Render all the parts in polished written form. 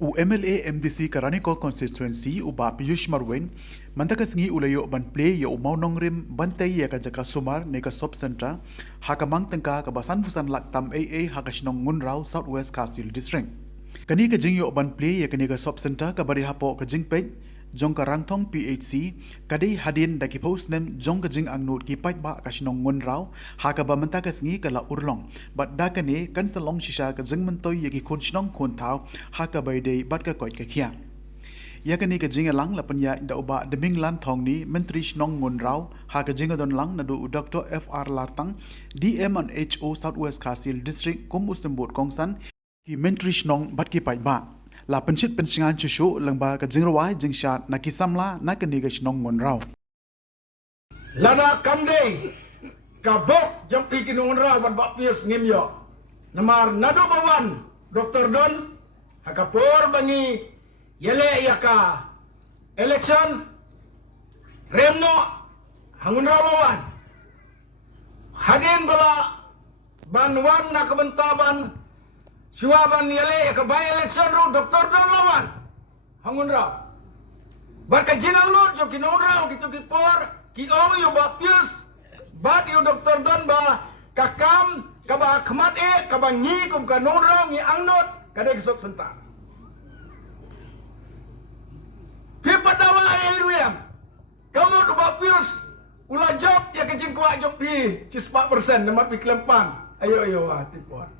U MLA MDC Karaniko constituency uba Piyush Marwin mantakas ngi ulayo ban play yo maunong rim bantai ya kajaka sumar neka sop centra hakamang tengka kabasan fusan laktam AA hakashnong ngunrau Southwest Kasil district kani ka jing yo ban play ya kani ka sop center ka bari hapo ka jing pej jong ka rangthong PHC kadai hadin daki post nem jong ka jing angnut ki paj ba kashnong ngunrau haka ba mantakas ngi kala urlong bat dakane kan salong shisha ka jing mentoy ya ki kunchnong kun thau haka bai dei bat ka koit ka khia yakani ka jinga lang la panya da uba deming lan thong ni mentri snong ngun raw ha ka jinga don lang na do Dr. FR Lartang DM and HO Southwest Kasil District kum Ustembot Kongsan ki mentri snong bat ki pai ba la penchit pensingan chushu langba ka jingrawai jingsha na kisamla na ka ni ka snong ngun raw lana kamde kabok jampi kinungun raw bat bak pius ngimyo namar nado bawan Dr. Don hakapor bangi yele yaka election remno hangun rawawan hadin bala banwan na kabentaban suaban yele yaka bay election ru Dr. Don lawan hangun raw barka jinang lo jo kinong raw kito kipor ki ong yo ba pius bat yo Dr. Don ba kakam kaba khmat e kaba ngi kum ka nong raw ngi angnot kadek sok senta Pipa dawa ayam, kamu tu bapius ulah job ya kecing kuat job pi 4% nama pi kelempan. Ayo tipuan.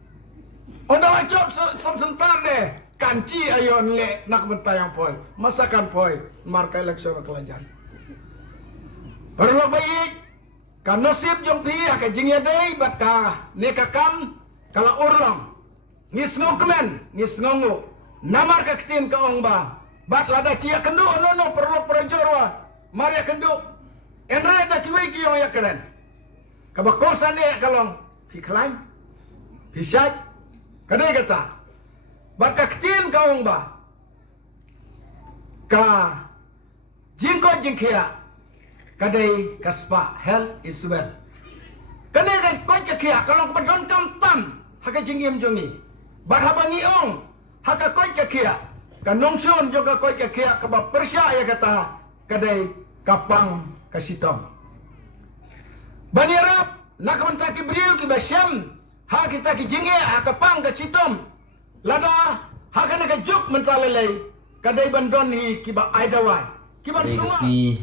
Onda job sebentar deh. Kanci ayo nle nak bentayang poi. Masakan poi marka election kelajan. Baru baik. Kan nasib job pi ya kecing ya dei batka nekakam kala urlong. Ngis ngokemen, ngis ngongo. Namar ka ketin ka ong ba. Bat lada cia kendu no perlu perjorwa Maria kendu enre da kiwi ki yang yakren kaba kosan ne kalong piklain pisat kadai kata bat ka ktin kaung ba ka jingko jingkia kadai kaspa health is well kadai ka koi ka kia kalong badon kam tam haka jingiem jongi bat habangi ong haka koi ka kia kanong sun juga koi ke kia kaba persya ya kata kadai kapang kasitom banirap nak menta ki briu ki basyam ha kita ki jinge ha kapang kasitom lada ha kana ka juk mentalelei kadai bandon hi ki ba aidawai ki ban semua ni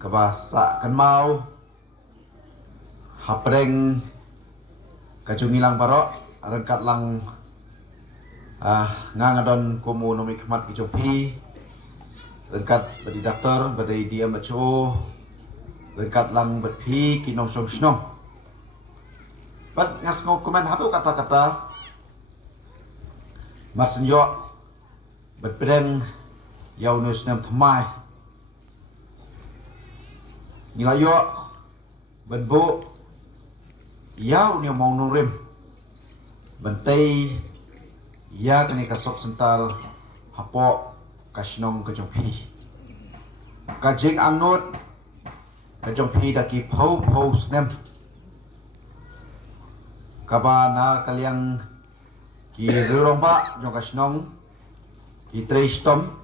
kaba sa kan mau hapreng kacungilang paro rengkat lang ngangadon komu nomi khmat ki jopi rengkat badi doktor badi dia macho rengkat lang badi ki nong song snong bat ngas ngau komen hatu kata-kata marsenyo berpedeng yau nus nam thamai nilayo benbu yau ni mong nong rim bentai ya kini kasop sentar hapo kasnong kejongpi kajing angnut kejongpi daki pau snem kabana kaliang ki rurong ba jong kasnong ki treistom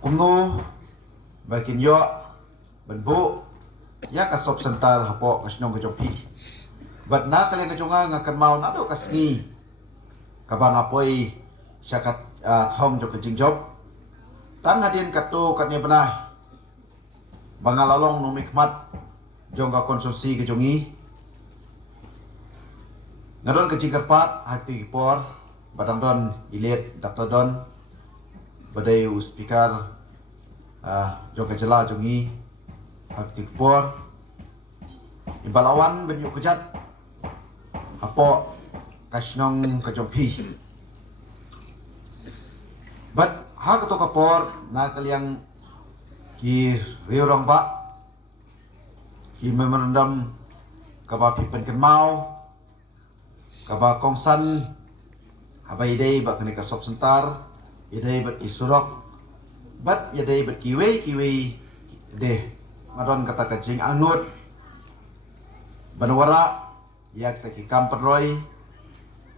kumno bakin yo benbu ya kasop sentar hapo kasnong kejongpi bat na kalian kejonga ngakan mau nado kasngi kabang apoi syakat thong jo kejing job tang hadin katu katnya benai bangalalong no mikmat jongga konsumsi kejongi ngadon kejing kerpat hati por badang don ilet Dr. Don badai speaker jongga jela jongi hati por imbalawan benjuk kejat apo kasnong kejompi bat ha kato kapor na kaliang ki riurong ba ki memorandum kaba pipen kenmau kaba kongsan habai dei ba kene kasop sentar idei bat isurok bat idei bat kiwi de madon kata kajing anut banwara yak taki kamperoi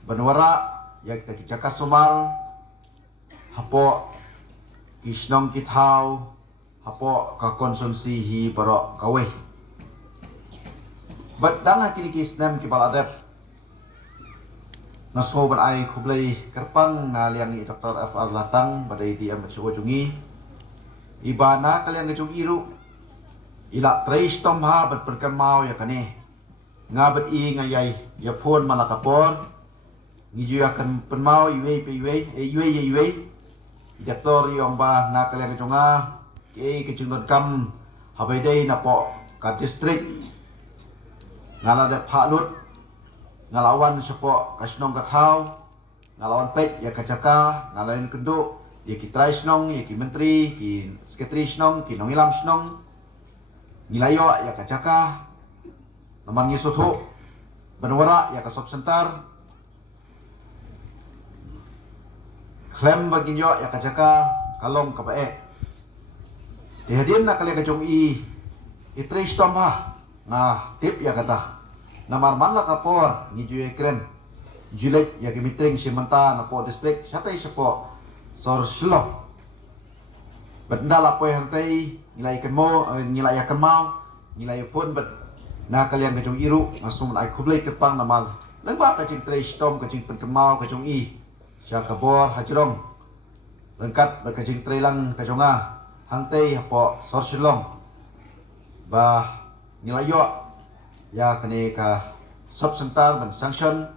banwara ya kita ki jaka sumar hapo ki snong ki thau hapo ka konsumsi hi barok kawe bat dang kini ki snem ki baladep naso ban ai khublei kerpang na liang i Dr. F.R. Latang badai dia mencoba jungi ibana kalian kejung iru ila treis tom ha bat perkan mau ya kane ngabat i ngayai ya phone malakapor ngiju akan penmau iwe iwe Dr. Yong ba na kalian kejunga ke kejung don kam habai dei na po ka district ngala de phalut ngalawan sepo kasnong kathau ngalawan pet ya kacaka ngalain kenduk ya ki trai snong ya ki menteri ki sekretari snong ki nongilam snong nilayo ya kacaka naman ngisuthu benwara ya ka sop sentar klem baginyo ya kacaka kalong kabae tihadim na kalian kajong i stom ha nah tip ya kata namar man la kapor ni ju ekren julek ya ki meeting simanta na po district satai sepo sor shlo benda la po yang tai nilai ikan mo nilai akan mau nilai pun bet na kalian kajong iru ngasum ai kublai kepang namal lengba kajing stom kajing pen kemau kajong i sya kabor hajrong lengkat berkajing lang kajonga hangtai po sor shilong bah nilai yo ya kene ka sub sentar ban sanction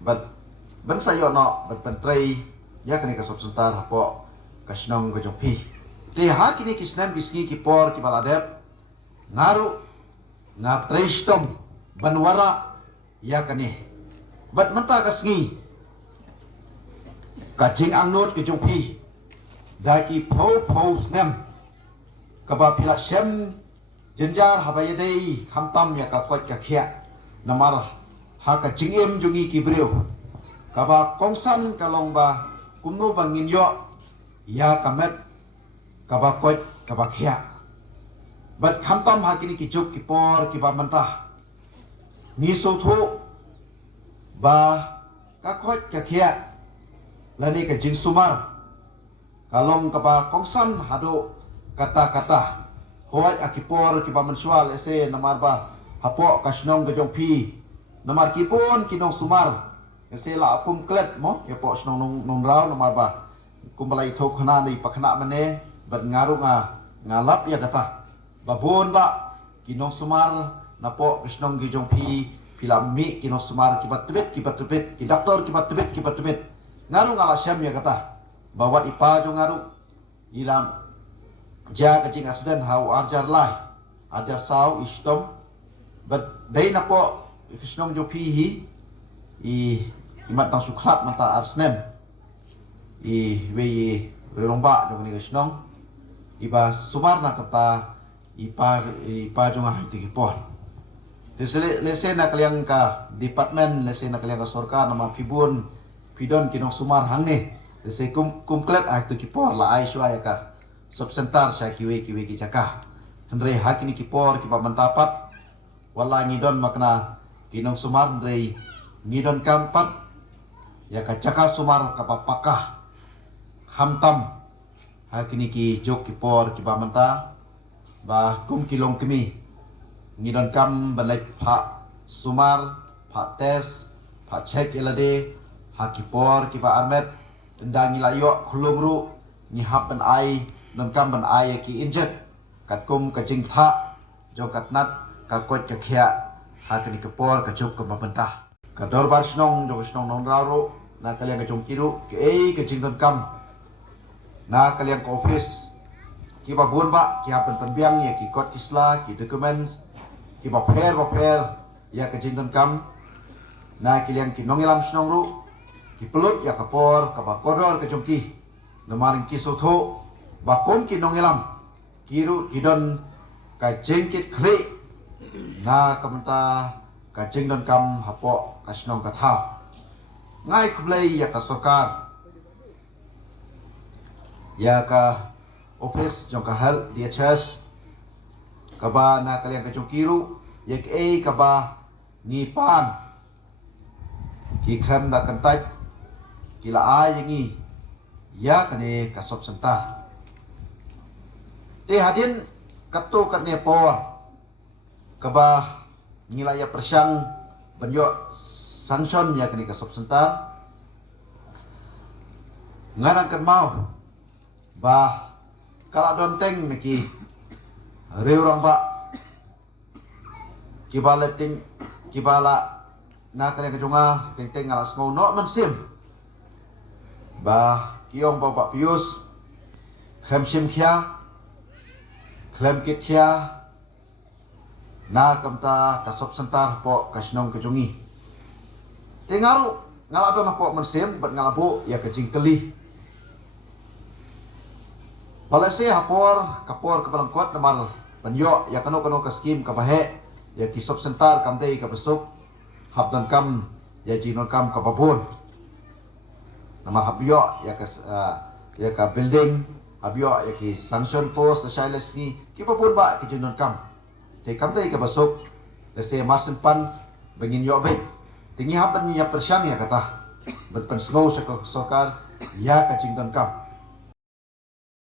ban sayo no ban pentrai ya kene ka sub sentar hapo kasnong gojong pi te ha kini kisnam bisngi ki por ki baladep ngaru na treistom ban wara ya kene bat menta kasngi kajing angnot gojong pi daki po snem kaba pila shem jenjar habayadei khamtam ya ka kwat ka khia namar ha ka jingem jungi ki breu kaba kongsan kalong ba kumno bangin yo ya kamet kaba kwat kaba khia bat khamtam ha kini ki juk ki por ki ba mantah ni so thu ba ka kwat ka khia lani ka jing sumar kalong kaba kongsan hado kata-kata hoai akipor ki pamansual ese namar ba hapo kasnong gajong pi namar kipon kinong sumar ese la akum klet mo ya po snong nong raw namar ba kumbalai thok khana nei pakhna mane bat ngaru ngalap ya kata babon ba kinong sumar napo kasnong gajong pi filami kinong sumar kibat tebet ki doktor kibat tebet ngaru ngala syam ya kata bawat ipa jo ngaru ilam ja kacing accident hau arjar lai arjar sau istom but dai na po kisnong jo pihi imat tang suklat mata arsnem we romba jo ni kisnong iba sumar na kata ipa jo nga hiti kipon lese na kaliang ka department lese na kaliang ka sorka nama pidon kinong sumar hangne lese kumklet hiti kipon la ai shwa ya ka sub sentar sya kiwe ki caka hendrei hakini kipor ki pamantapat wala ngidon makna kinong sumar hendrei ngidon kampat ya ka caka sumar kapapakah hamtam hakini ki jok kipor ki pamanta ba kum kilong kemi ngidon kam balai pha sumar pha tes pha check elade hakipor ki pa armet tendang ilayo khulumru nyihap ban ai non kam ban ai ki injet kat kum ka jing tha jo kat nat ka kot ka khia ha kani ka por ka chup ka mapentah ka dor bar snong jo snong non raro na kalian ka jong kiru ke ka jing don kam na kalian ka office ki ba bun ba ki ha pen biang ya ki kot isla ki documents ki ba pher ya ka jing don kam na kalian ki nongilam snong ru ki pelut ya ka por ka ba kodor ka jong ki namaring ki sotho bakom ki nongilam kiru kidon ka jengkit kle na kamta ka jengdon kam hapo kasnong ka tha ngai khublai ya ka sarkar ya ka office jong ka hel DHS ka ba na kalian ka jong kiru ya ka ba ni pan ki khlem da kan tai kila ayangi ya kane kasop sentar te hadin katu kane por kabah ngilaya persyang banyo sanction ya kane kasop sentar ngarang kan mau bah kala donteng niki reurang ba kibala na kanya kajunga teng alas ngau no mansim bah kiong ba pius khem sim khia khlem kit khia na kamta kasop sentar po kasnong kajungi tengaru ngalado na po mansim bat ngalabu ya kajing keli balase hapor kapor kabalangkot namar panyo ya kano ka skim kabahe ya kisop sentar kamdei ka besuk habdan kam ya jinon kam ka babon namar habyo ya ka building habyo ya ki sanction post shailes ni ki babon ba ki jinon kam te kamdei ka besuk lese marsen pan bengin yo be tingi haban ni ya persyang ya kata berpen slow sa sokar ya ka jingdon kam